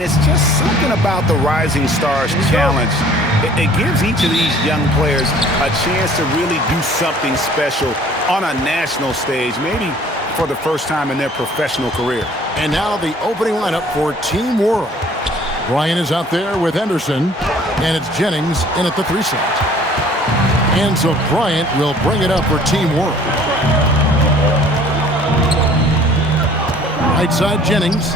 It's just something about the Rising Stars Challenge. It gives each of these young players a chance to really do something special on a national stage, maybe for the first time in their professional career. And now the opening lineup for Team World. Bryant is out there with Henderson, and it's Jennings in at the 3 slot. And so Bryant will bring it up for Team World. Right side Jennings.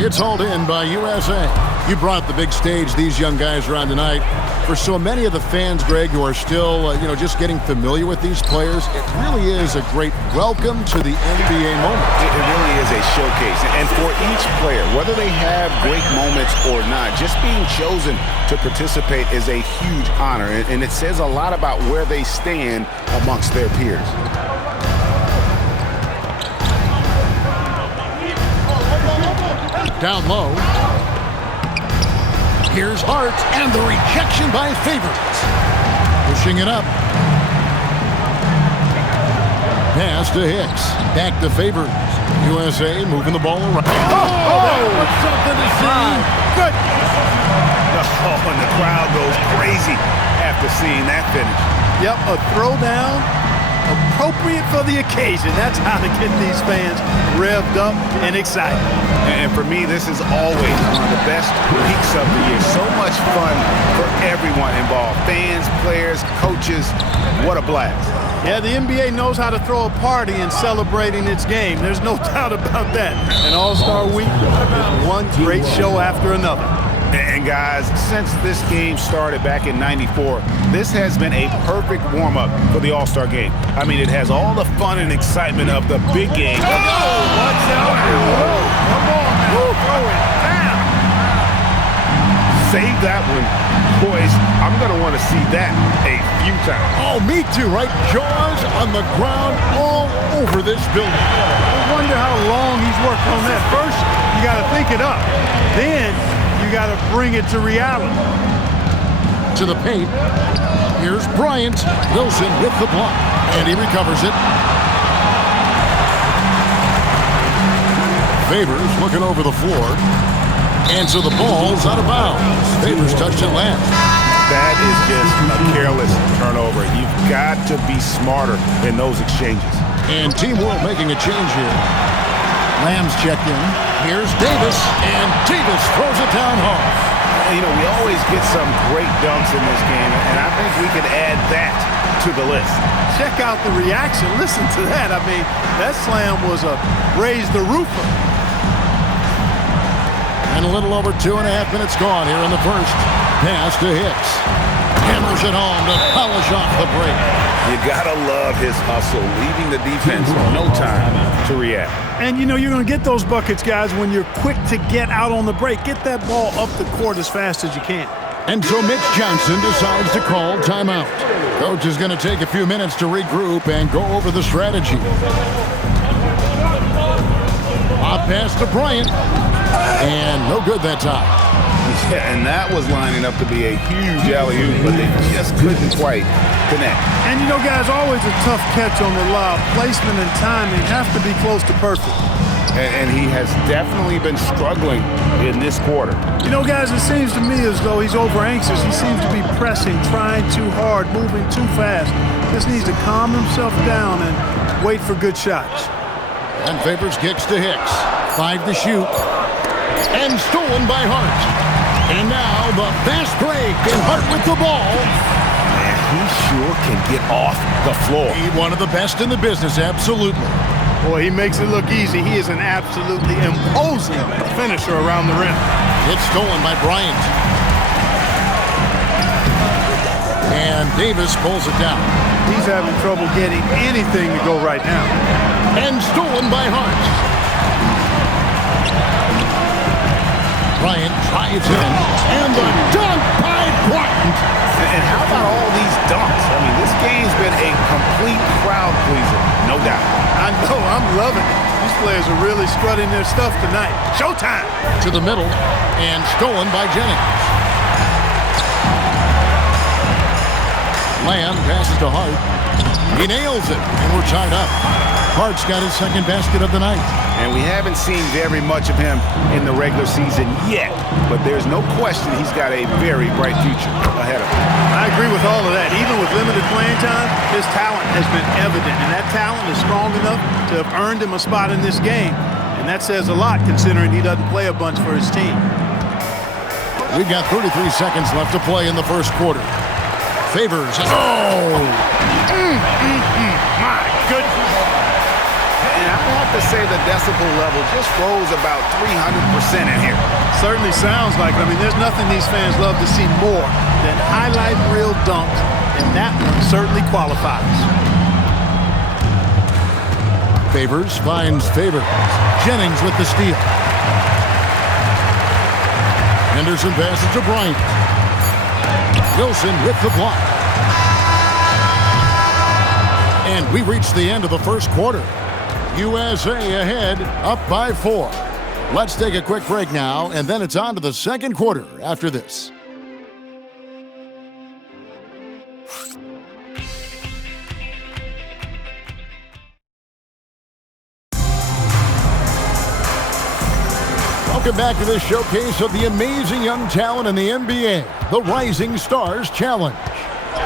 It's hauled in by USA. You brought the big stage these young guys around tonight. For so many of the fans, Greg, who are still, just getting familiar with these players, it really is a great welcome to the NBA moment. It really is a showcase. And for each player, whether they have great moments or not, just being chosen to participate is a huge honor. And it says a lot about where they stand amongst their peers. Down low. Here's Hart, and the rejection by Favors. Pushing it up. Pass to Hicks. Back to Favors. USA moving the ball around. That was something to see. Good. Oh, and the crowd goes crazy after seeing that finish. Yep, a throwdown appropriate for the occasion. That's how to get these fans revved up and excited. And for me, this is always one of the best weeks of the year. So much fun for everyone involved. Fans, players, coaches. What a blast. Yeah, the NBA knows how to throw a party in celebrating its game. There's no doubt about that. An All-Star Week is one great show after another. And guys, since this game started back in '94, this has been a perfect warm-up for the All-Star game. I mean, it has all the fun and excitement of the big game. Oh, watch out. Whoa, come on now. Throw it down. Save that one. Boys, I'm going to want to see that a few times. Oh, me too, right? Jaws on the ground all over this building. I wonder how long he's worked on that. First, you got to think it up. Then you got to bring it to reality. To the paint. Here's Bryant. Wilson with the block. And he recovers it. Favors looking over the floor. And so the ball's out of bounds. Favors touched it last. That is just a careless turnover. You've got to be smarter in those exchanges. And Team World making a change here. Lamb's checked in. Here's Davis, and Davis throws it down hard. You know, we always get some great dunks in this game, and I think we can add that to the list. Check out the reaction. Listen to that. I mean, that slam was a raise the roofer. And a little over 2.5 minutes gone here in the first. Pass to Hicks. Hammers it home to polish off the break. You gotta love his hustle, leaving the defense no time to react. And you know you're going to get those buckets, guys, when you're quick to get out on the break. Get that ball up the court as fast as you can. And so Mitch Johnson decides to call timeout. Coach is going to take a few minutes to regroup and go over the strategy. Off pass to Bryant. And no good that time. Yeah, and that was lining up to be a huge alley-oop, but they just couldn't quite connect. And you know, guys, always a tough catch on the lob. Placement and timing have to be close to perfect. And he has definitely been struggling in this quarter. You know, guys, it seems to me as though he's over-anxious. He seems to be pressing, trying too hard, moving too fast. Just needs to calm himself down and wait for good shots. And Favors kicks to Hicks. 5 to shoot. And stolen by Hart. And now the fast break, and Hart with the ball. Man, he sure can get off the floor. He's one of the best in the business, absolutely. Boy, he makes it look easy. He is an absolutely imposing finisher around the rim. It's stolen by Bryant. And Davis pulls it down. He's having trouble getting anything to go right now. And stolen by Hart. Bryant drives in, and the dunk by Bryant. And how about all these dunks? I mean, this game's been a complete crowd pleaser, no doubt. I know, I'm loving it. These players are really strutting their stuff tonight. Showtime! To the middle, and stolen by Jennings. Lamb passes to Hart. He nails it, and we're tied up. Hart's got his second basket of the night. And we haven't seen very much of him in the regular season yet, but there's no question he's got a very bright future ahead of him. I agree with all of that. Even with limited playing time, his talent has been evident, and that talent is strong enough to have earned him a spot in this game. And that says a lot considering he doesn't play a bunch for his team. We've got 33 seconds left to play in the first quarter. Favors. Oh! My goodness. And I have to say the decibel level just rose about 300% in here. Certainly sounds like it. I mean, there's nothing these fans love to see more than highlight reel dunks, and that one certainly qualifies. Favors finds Favors. Jennings with the steal. Henderson passes to Bryant. Wilson with the block. And we reach the end of the first quarter. USA ahead, up by 4. Let's take a quick break now, and then it's on to the second quarter after this. Welcome back to this showcase of the amazing young talent in the NBA, the Rising Stars Challenge.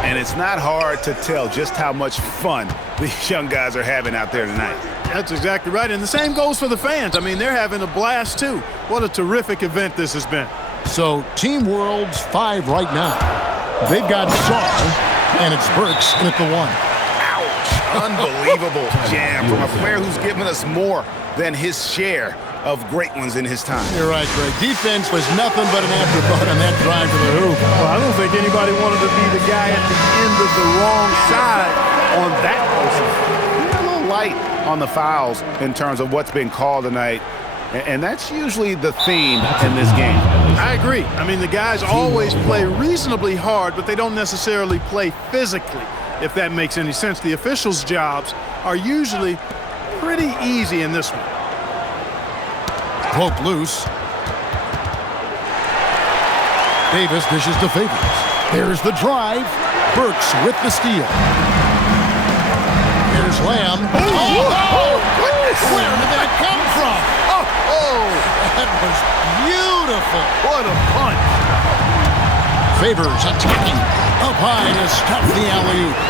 And it's not hard to tell just how much fun these young guys are having out there tonight. That's exactly right, and the same goes for the fans. I mean, they're having a blast, too. What a terrific event this has been. So, Team World's 5 right now. They've got Saar, and it's Burks in at the 1. Ouch! Unbelievable jam from a player who's given us more than his share of great ones in his time. You're right, Greg. Defense was nothing but an afterthought on that drive to the hoop. Well, I don't think anybody wanted to be the guy at the end of the wrong side on that motion. You're a little light on the fouls in terms of what's been called tonight, and that's usually the theme in this game. I agree. I mean, the guys always play reasonably hard, but they don't necessarily play physically, if that makes any sense. The officials' jobs are usually pretty easy in this one. Poke loose. Davis dishes to Favors. There's the drive. Burks with the steal. Here's Lamb. Oh, where did that come from? That was beautiful. What a punch. Favors attacking. Up high to stop the alley-oop.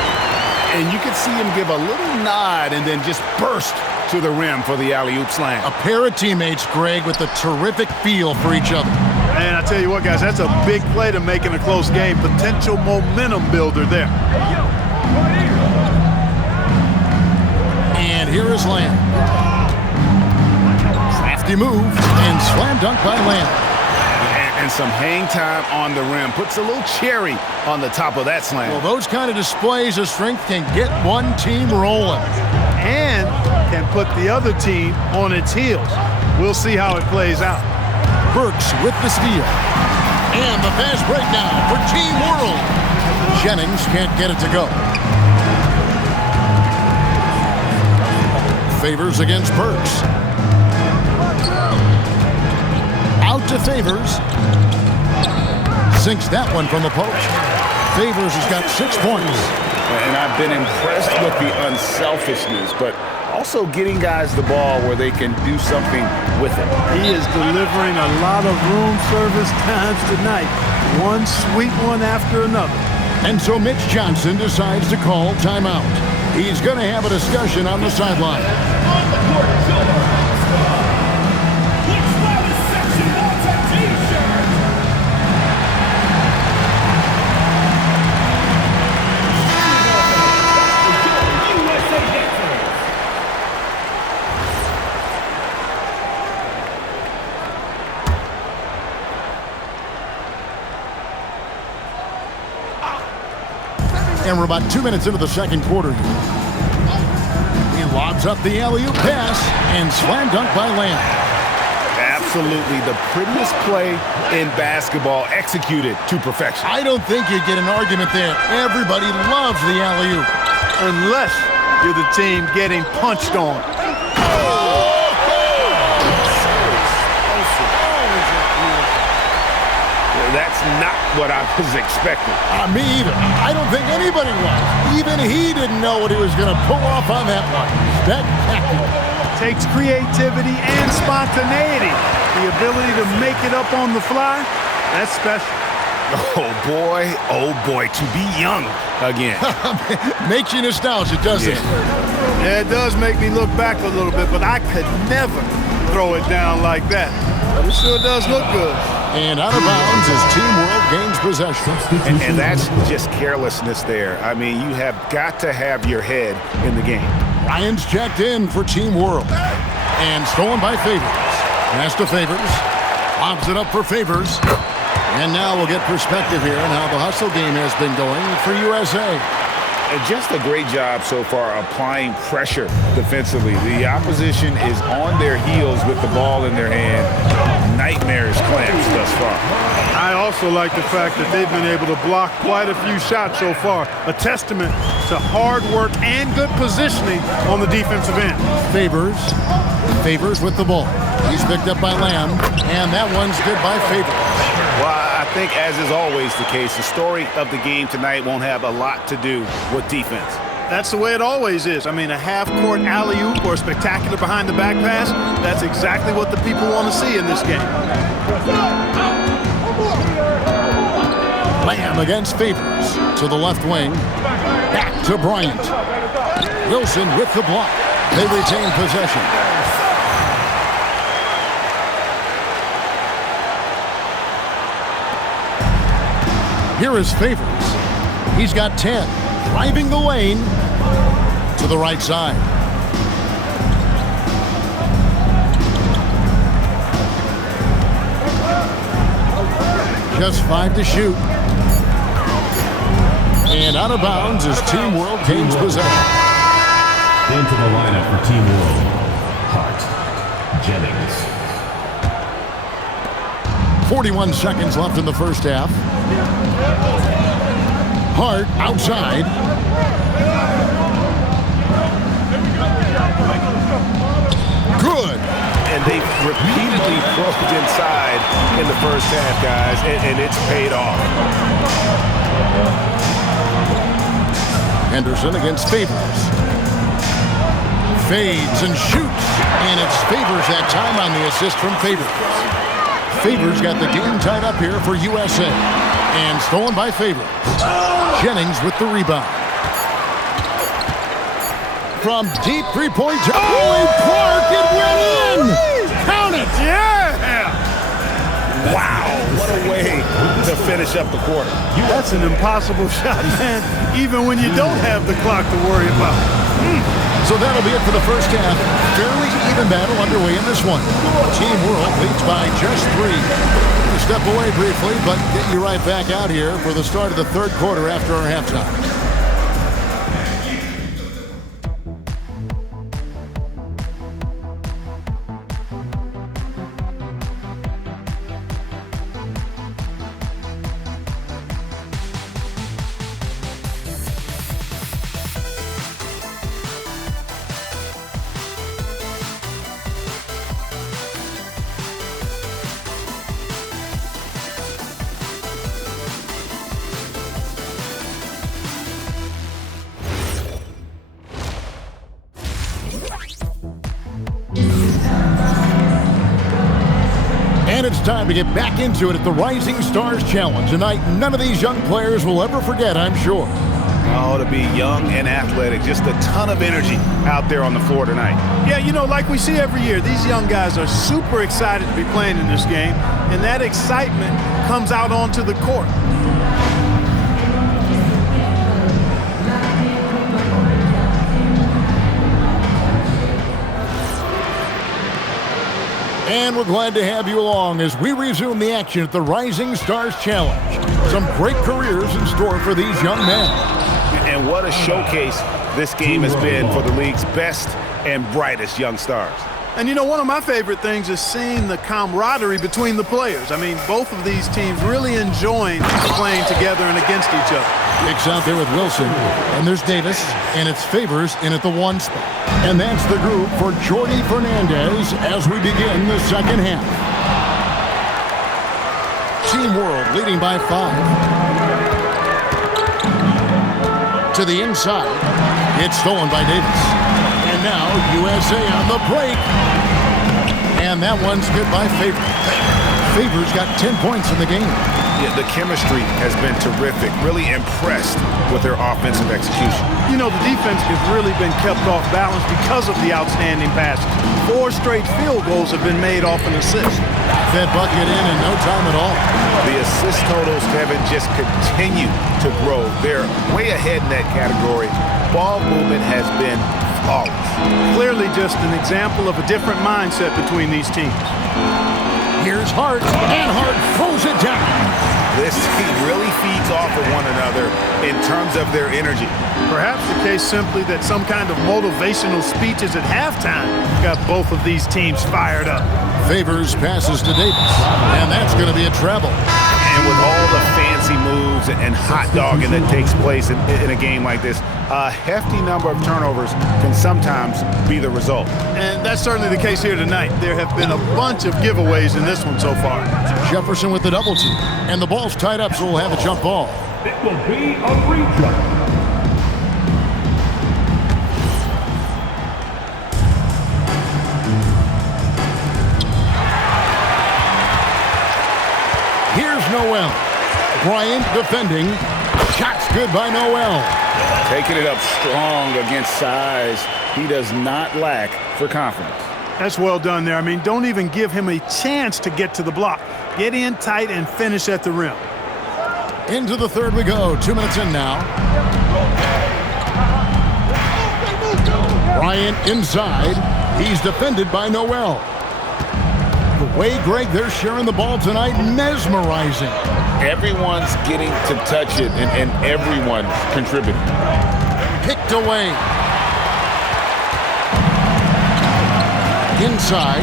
And you could see him give a little nod and then just burst to the rim for the alley-oop slam. A pair of teammates, Greg, with a terrific feel for each other. And I tell you what, guys, that's a big play to make in a close game. Potential momentum builder there. And here is Lamb. Crafty move and slam dunk by Lamb. And some hang time on the rim. Puts a little cherry on the top of that slam. Well, those kind of displays of strength can get one team rolling. And can put the other team on its heels. We'll see how it plays out. Burks with the steal. And the fast break now for Team World. Jennings can't get it to go. Favors against Burks. Out to Favors. Sinks that one from the post. Favors has got 6 points. And I've been impressed with the unselfishness, but also getting guys the ball where they can do something with it. He is delivering a lot of room service times tonight. One sweet one after another. And so Mitch Johnson decides to call timeout. He's going to have a discussion on the sideline. And we're about 2 minutes into the second quarter here. He lobs up the alley-oop pass and slam dunk by Lamb. Absolutely the prettiest play in basketball, executed to perfection. I don't think you get an argument there. Everybody loves the alley-oop. Unless you're the team getting punched on. That's not what I was expecting. Me either. I don't think anybody was. Even he didn't know what he was going to pull off on that one. Spectacular. Takes creativity and spontaneity. The ability to make it up on the fly, that's special. Oh boy, to be young again. Makes you nostalgic, doesn't it? Yeah, it does make me look back a little bit, but I could never throw it down like that. But it sure does look good. And out of bounds as Team World gains possession. And that's just carelessness there. I mean, you have got to have your head in the game. Ryan's checked in for Team World. And stolen by Favors. Pass to Favors. Lobs it up for Favors. And now we'll get perspective here on how the hustle game has been going for USA. And just a great job so far applying pressure defensively. The opposition is on their heels with the ball in their hand. Nightmarish clamps thus far. I also like the fact that they've been able to block quite a few shots so far. A testament to hard work and good positioning on the defensive end. Favors with the ball. He's picked up by Lamb, and that one's good by Favors. Well, I think, as is always the case, the story of the game tonight won't have a lot to do with defense. That's the way it always is. I mean, a half-court alley-oop or a spectacular behind-the-back pass, that's exactly what the people want to see in this game. Lamb against Favors to the left wing. Back to Bryant. Wilson with the block. They retain possession. Here is Favors. He's got 10. Driving the lane to the right side. Just 5 to shoot. And out of bounds as Team World gains possession. Into the lineup for Team World, Hart, Jennings. 41 seconds left in the first half. Hart outside. Good. And they've repeatedly probed inside in the first half, guys, and it's paid off. Henderson against Favors. Fades and shoots. And it's Favors that time on the assist from Favors. Favors got the game tied up here for USA. And stolen by Favors. Jennings with the rebound. From deep three-point. Clark, it went in! Count it! Yeah! Wow, what a way to finish up the quarter. That's an impossible shot, man, even when you don't have the clock to worry about. So that'll be it for the first half. Fairly even battle underway in this one. Team World leads by just 3. We'll step away briefly, but get you right back out here for the start of the third quarter after our halftime. And it's time to get back into it at the Rising Stars Challenge. Tonight, none of these young players will ever forget, I'm sure. Oh, to be young and athletic. Just a ton of energy out there on the floor tonight. Yeah, you know, like we see every year, these young guys are super excited to be playing in this game, and that excitement comes out onto the court. And we're glad to have you along as we resume the action at the Rising Stars Challenge. Some great careers in store for these young men. And what a showcase this game has been for the league's best and brightest young stars. And you know, one of my favorite things is seeing the camaraderie between the players. I mean, both of these teams really enjoying playing together and against each other. Hicks out there with Wilson, and there's Davis, and it's Favors in at the 1 spot. And that's the group for Jordi Fernandez as we begin the second half. Team World leading by 5. To the inside. It's stolen by Davis. And now USA on the break. And that one's good by Favors. Favors got 10 points in the game. Yeah, the chemistry has been terrific. Really impressed with their offensive execution. You know, the defense has really been kept off balance because of the outstanding passes. 4 straight field goals have been made off an assist. That bucket in no time at all. The assist totals, Kevin, just continue to grow. They're way ahead in that category. Ball movement has been flawless. Clearly just an example of a different mindset between these teams. Here's Hart, and Hart throws it down. This team really feeds off of one another in terms of their energy. Perhaps the case simply that some kind of motivational speeches at halftime got both of these teams fired up. Favors passes to Davis, and that's going to be a treble. And with all the fancy moves and hot dogging that takes place in a game like this, a hefty number of turnovers can sometimes be the result. And that's certainly the case here tonight. There have been a bunch of giveaways in this one so far. Jefferson with the double team, and the ball's tied up, so we'll have a jump ball. It will be a rejump. Here's Noel. Bryant defending. Shots good by Noel. Taking it up strong against size. He does not lack for confidence. That's well done there. I mean, don't even give him a chance to get to the block. Get in tight and finish at the rim. Into the third we go. 2 minutes in now. Bryant inside. He's defended by Noel. The way, Greg, they're sharing the ball tonight, mesmerizing. Everyone's getting to touch it, and everyone's contributing. Picked away. Inside.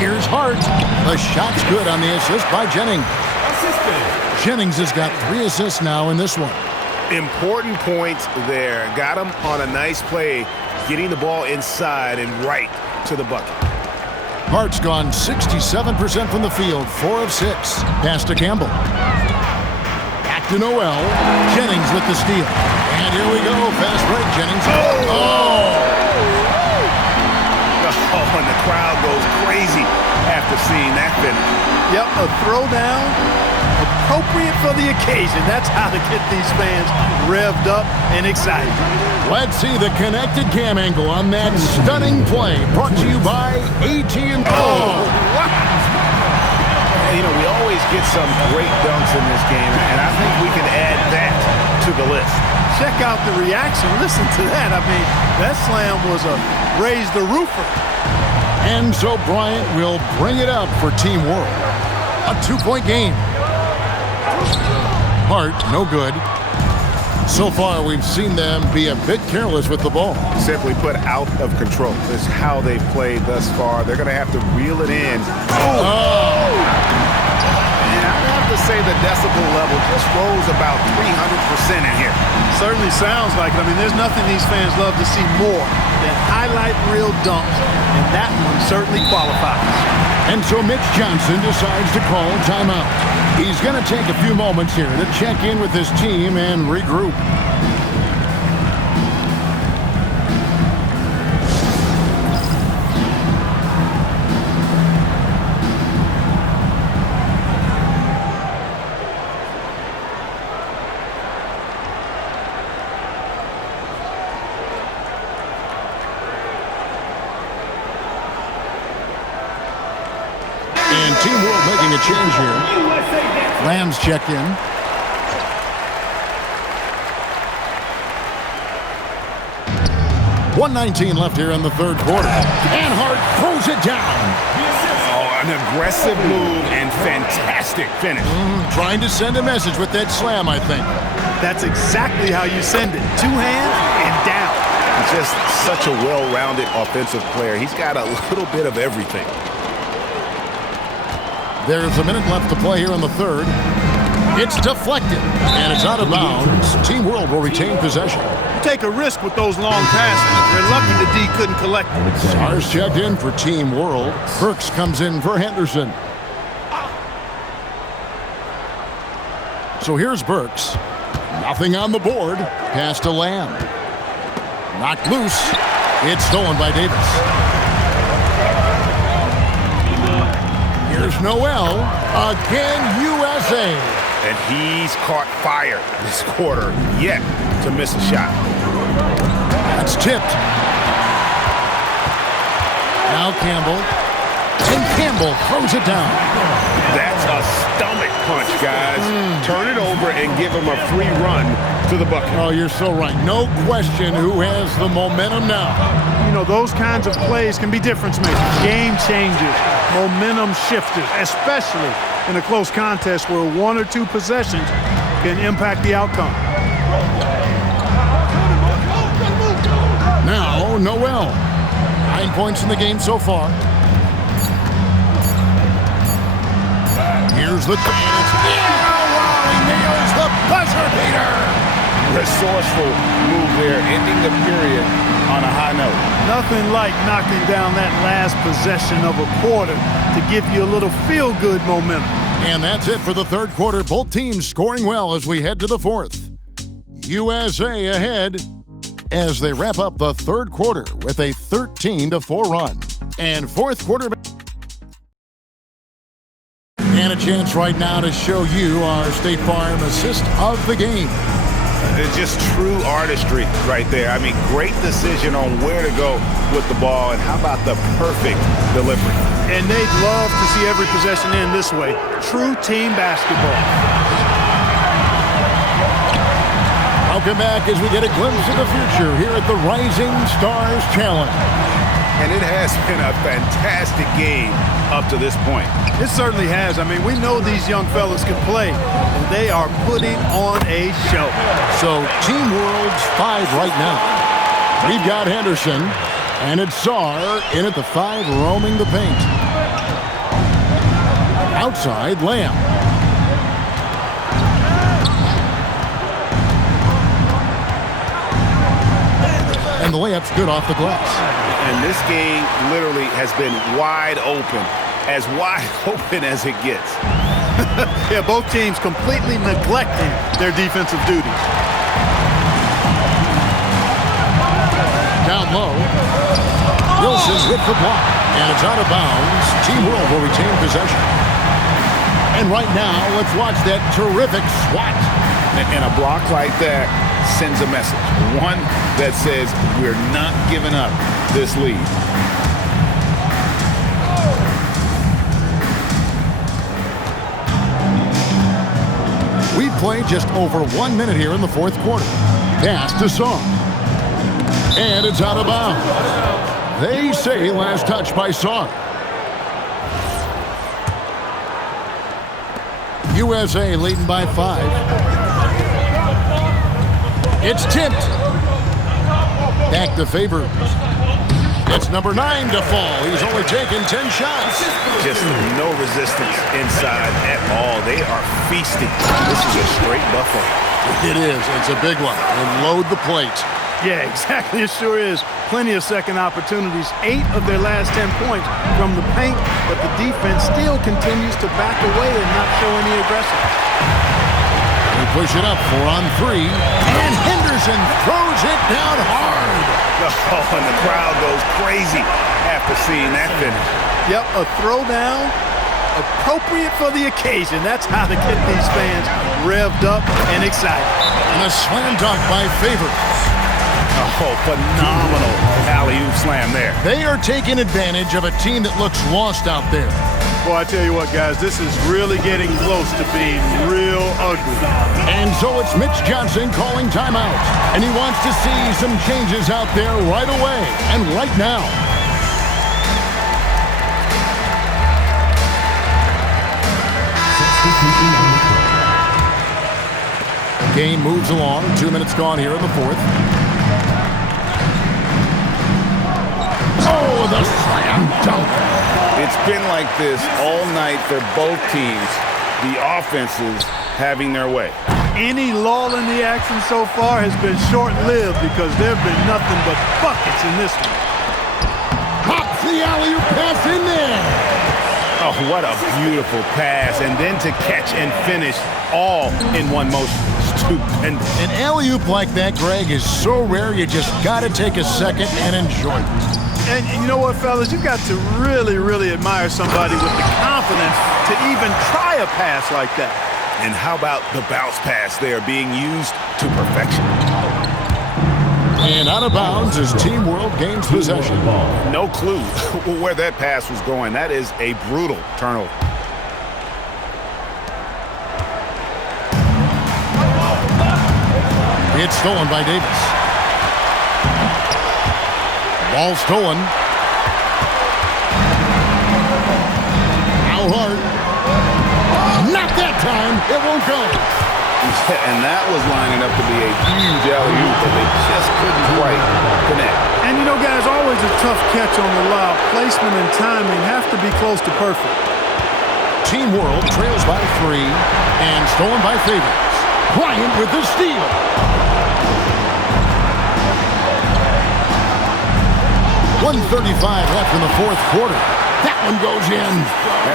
Here's Hart. The shot's good on the assist by Jennings. Jennings has got 3 assists now in this one. Important points there. Got him on a nice play, getting the ball inside and right to the bucket. Hart's gone 67% from the field, 4 of 6. Pass to Campbell. Back to Noel. Jennings with the steal. And here we go. Fast break, Jennings. Oh, and the crowd goes crazy after seeing that finish. Yep, a throwdown appropriate for the occasion. That's how to get these fans revved up and excited. Let's see the connected cam angle on that stunning play. Brought to you by AT&T. Oh, wow. You know, we always get some great dunks in this game, and I think we can add that to the list. Check out the reaction. Listen to that. I mean, that slam was a raise the roofer. And so Bryant will bring it up for Team World. A 2-point game. Hart, no good. So far, we've seen them be a bit careless with the ball. Simply put, out of control is how they've played thus far. They're going to have to reel it in. And I'd have to say the decibel level just rose about 300% in here. Certainly sounds like it. I mean, there's nothing these fans love to see more than highlight reel dunks, and that one certainly qualifies. And so Mitch Johnson decides to call timeout. He's going to take a few moments here to check in with his team and regroup. And Team World making a change here. Rams check in. .119 left here in the third quarter. And Hart throws it down. Oh, an aggressive move and fantastic finish. Trying to send a message with that slam, I think. That's exactly how you send it. 2 hands and down. He's just such a well-rounded offensive player. He's got a little bit of everything. There's a minute left to play here in the third. It's deflected, and it's out of bounds. Team World will retain possession. You take a risk with those long passes. They're lucky the D couldn't collect it. Stars checked in for Team World. Burks comes in for Henderson. So here's Burks. Nothing on the board. Pass to Lamb. Knocked loose. It's stolen by Davis. Here's Noel. Again, USA. And he's caught fire this quarter yet to miss a shot. That's tipped. Now Campbell. And Campbell throws it down. That's a stomach punch, guys. Turn it over and give him a free run to the bucket. Oh, you're so right. No question who has the momentum now. You know, those kinds of plays can be difference makers, game changers, momentum shifters, especially in a close contest where 1 or 2 possessions can impact the outcome. Now, Noel. 9 points in the game so far. Here's the chance. He nails the buzzer beater. Resourceful move there, ending the period on a high note. Nothing like knocking down that last possession of a quarter to give you a little feel-good momentum. And that's it for the third quarter. Both teams scoring well as we head to the fourth. USA ahead as they wrap up the third quarter with a 13-4 run. And fourth quarter. And a chance right now to show you our State Farm assist of the game. It's just true artistry right there. I mean, great decision on where to go with the ball, and how about the perfect delivery? And they'd love to see every possession end this way. True team basketball. Welcome back as we get a glimpse of the future here at the Rising Stars Challenge. And it has been a fantastic game up to this point. It certainly has. I mean, we know these young fellas can play, and they are putting on a show. So Team World's 5 right now. We've got Henderson, and it's Czar in at the 5, roaming the paint. Outside, Lamb. And the layup's good off the glass. And this game literally has been wide open as it gets. Yeah, both teams completely neglecting their defensive duties. Down low. Wilson with the block. And it's out of bounds. Team World will retain possession. And right now, let's watch that terrific swat. And a block like that sends a message. One that says we're not giving up this lead. We've played just over 1 minute here in the fourth quarter. Pass to Song. And it's out of bounds. They say last touch by Song. USA leading by 5. It's tipped. Back to Favors. It's number 9 to fall. He's only taken 10 shots. Just no resistance inside at all. They are feasting. This is a straight buffet. It is. It's a big one. And load the plate. Yeah, exactly. It sure is. Plenty of second opportunities. 8 of their last 10 points from the paint, but the defense still continues to back away and not show any aggression. They push it up 4 on 3. And Henderson throws it down hard. Oh, and the crowd goes crazy after seeing that finish. Yep, a throwdown appropriate for the occasion. That's how to get these fans revved up and excited. And a slam dunk by Favors. Oh, phenomenal alley-oop slam there. They are taking advantage of a team that looks lost out there. Boy, I tell you what, guys, this is really getting close to being real ugly. And so it's Mitch Johnson calling timeout. And he wants to see some changes out there right away and right now. Game moves along. 2 minutes gone here in the fourth. Oh, the slam dunk. It's been like this all night for both teams. The offenses having their way. Any lull in the action so far has been short-lived because there have been nothing but buckets in this one. Pops the alley-oop pass in there. Oh, what a beautiful pass. And then to catch and finish all in one motion. Stupendous. An alley-oop like that, Greg, is so rare you just got to take a second and enjoy it. And you know what, fellas? You've got to really, really admire somebody with the confidence to even try a pass like that. And how about the bounce pass there being used to perfection? And out of bounds as Team World gains possession. No clue where that pass was going. That is a brutal turnover. It's stolen by Davis. Ball stolen. Now Hart. Not that time. It won't go. And that was lining up to be a huge alley-oop, but they just couldn't quite connect. And you know, guys, always a tough catch on the lob. Placement and timing have to be close to perfect. Team World trails by 3 and stolen by Favors. Bryant with the steal. .135 left in the fourth quarter. That one goes in.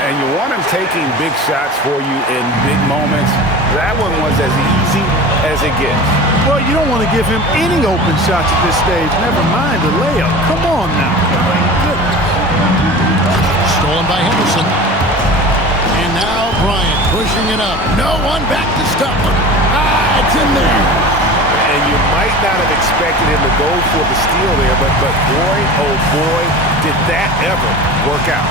And you want him taking big shots for you in big moments. That one was as easy as it gets. Well, you don't want to give him any open shots at this stage. Never mind a layup. Come on now. My goodness. Stolen by Henderson. And now Bryant pushing it up. No one back to stop him. It's in there. And you might not have expected him to go for the steal there, but boy, oh boy, did that ever work out.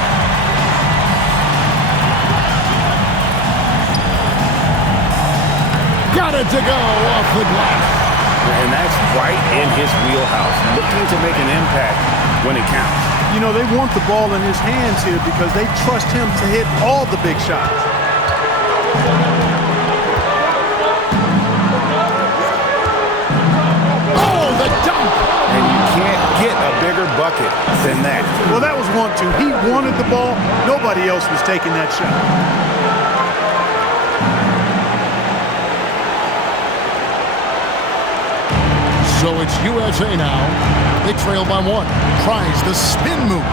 Got it to go off the glass. And that's right in his wheelhouse, looking to make an impact when it counts. You know, they want the ball in his hands here because they trust him to hit all the big shots. Oh, the dunk! And you can't get a bigger bucket than that. Well, that was 1-2. He wanted the ball. Nobody else was taking that shot. So it's USA now. They trail by 1. Tries the spin move.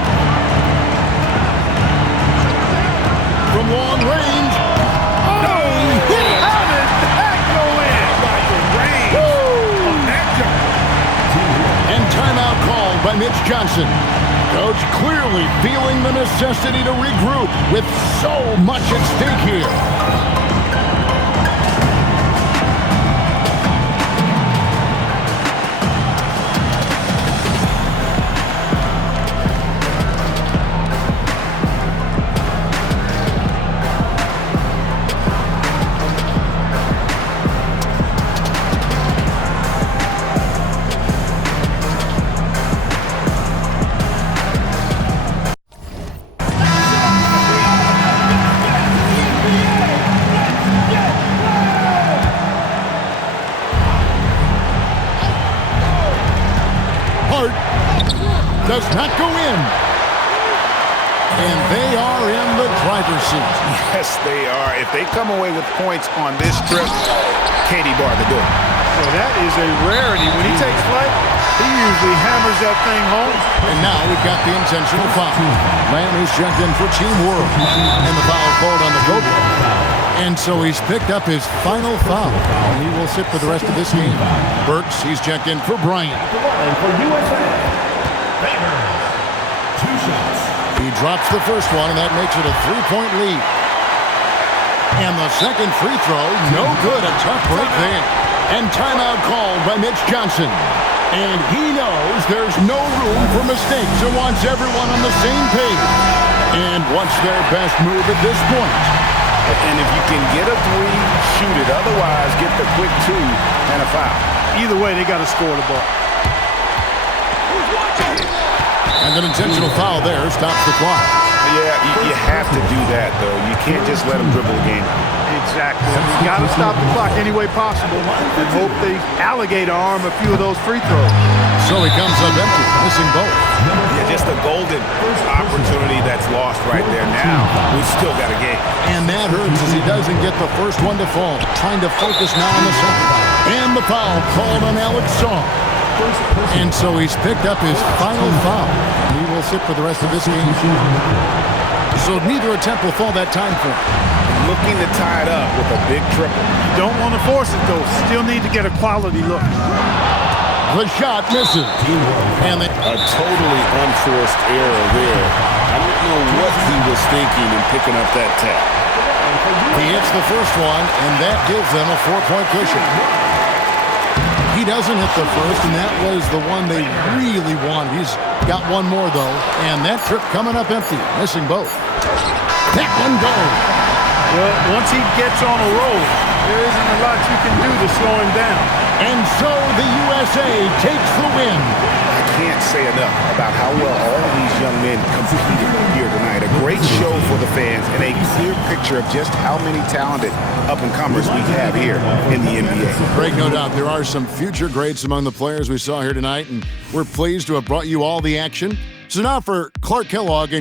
From long range. Oh, he hit it! How did that go in? About the range on that jump. And timeout called by Mitch Johnson. Coach clearly feeling the necessity to regroup with so much at stake here. Does not go in. And they are in the driver's seat. Yes, they are. If they come away with points on this trip, Katie Barr to do it. Well, that is a rarity. When he takes flight, he usually hammers that thing home. And now we've got the intentional foul. Lamb is checked in for Team World. And the foul called on the Cobra. And so he's picked up his final foul. He will sit for the rest of this game. Burks, he's checked in for Bryant. And for USA, Favors. 2 shots. He drops the first one, and that makes it a 3-point lead. And the second free throw, no good. A tough break there. And timeout called by Mitch Johnson. And he knows there's no room for mistakes and wants everyone on the same page. And wants their best move at this point. And if you can get a 3, shoot it. Otherwise, get the quick 2 and a foul. Either way, they got to score the ball. And an intentional foul there stops the clock. Yeah, you have to do that, though. You can't just let them dribble the game. Exactly. You got to stop the clock any way possible and hope they alligator arm a few of those free throws. So he comes up empty, missing both. Yeah, just a golden opportunity that's lost right there. Now, we've still got a game. And that hurts as he doesn't get the first one to fall. Trying to focus now on the second. And the foul called on Alex Song. And so he's picked up his final foul. He will sit for the rest of this game. So neither attempt will fall that time for him. Looking to tie it up with a big triple. Don't want to force it, though. Still need to get a quality look. The shot misses. And a totally unforced error there. I don't know what he was thinking in picking up that tap. he hits the first one, and that gives them a 4-point cushion. He doesn't hit the first, and that was the one they really wanted. He's got one more, though, and that trip coming up empty, missing both. That one goes. Well, once he gets on a roll, there isn't a lot you can do to slow him down. And so the USA takes the win. I can't say enough about how well all of these young men competed here tonight. A great show for the fans and a clear picture of just how many talented up-and-comers we have here in the NBA. Greg, no doubt there are some future greats among the players we saw here tonight, and we're pleased to have brought you all the action. So now for Clark Kellogg and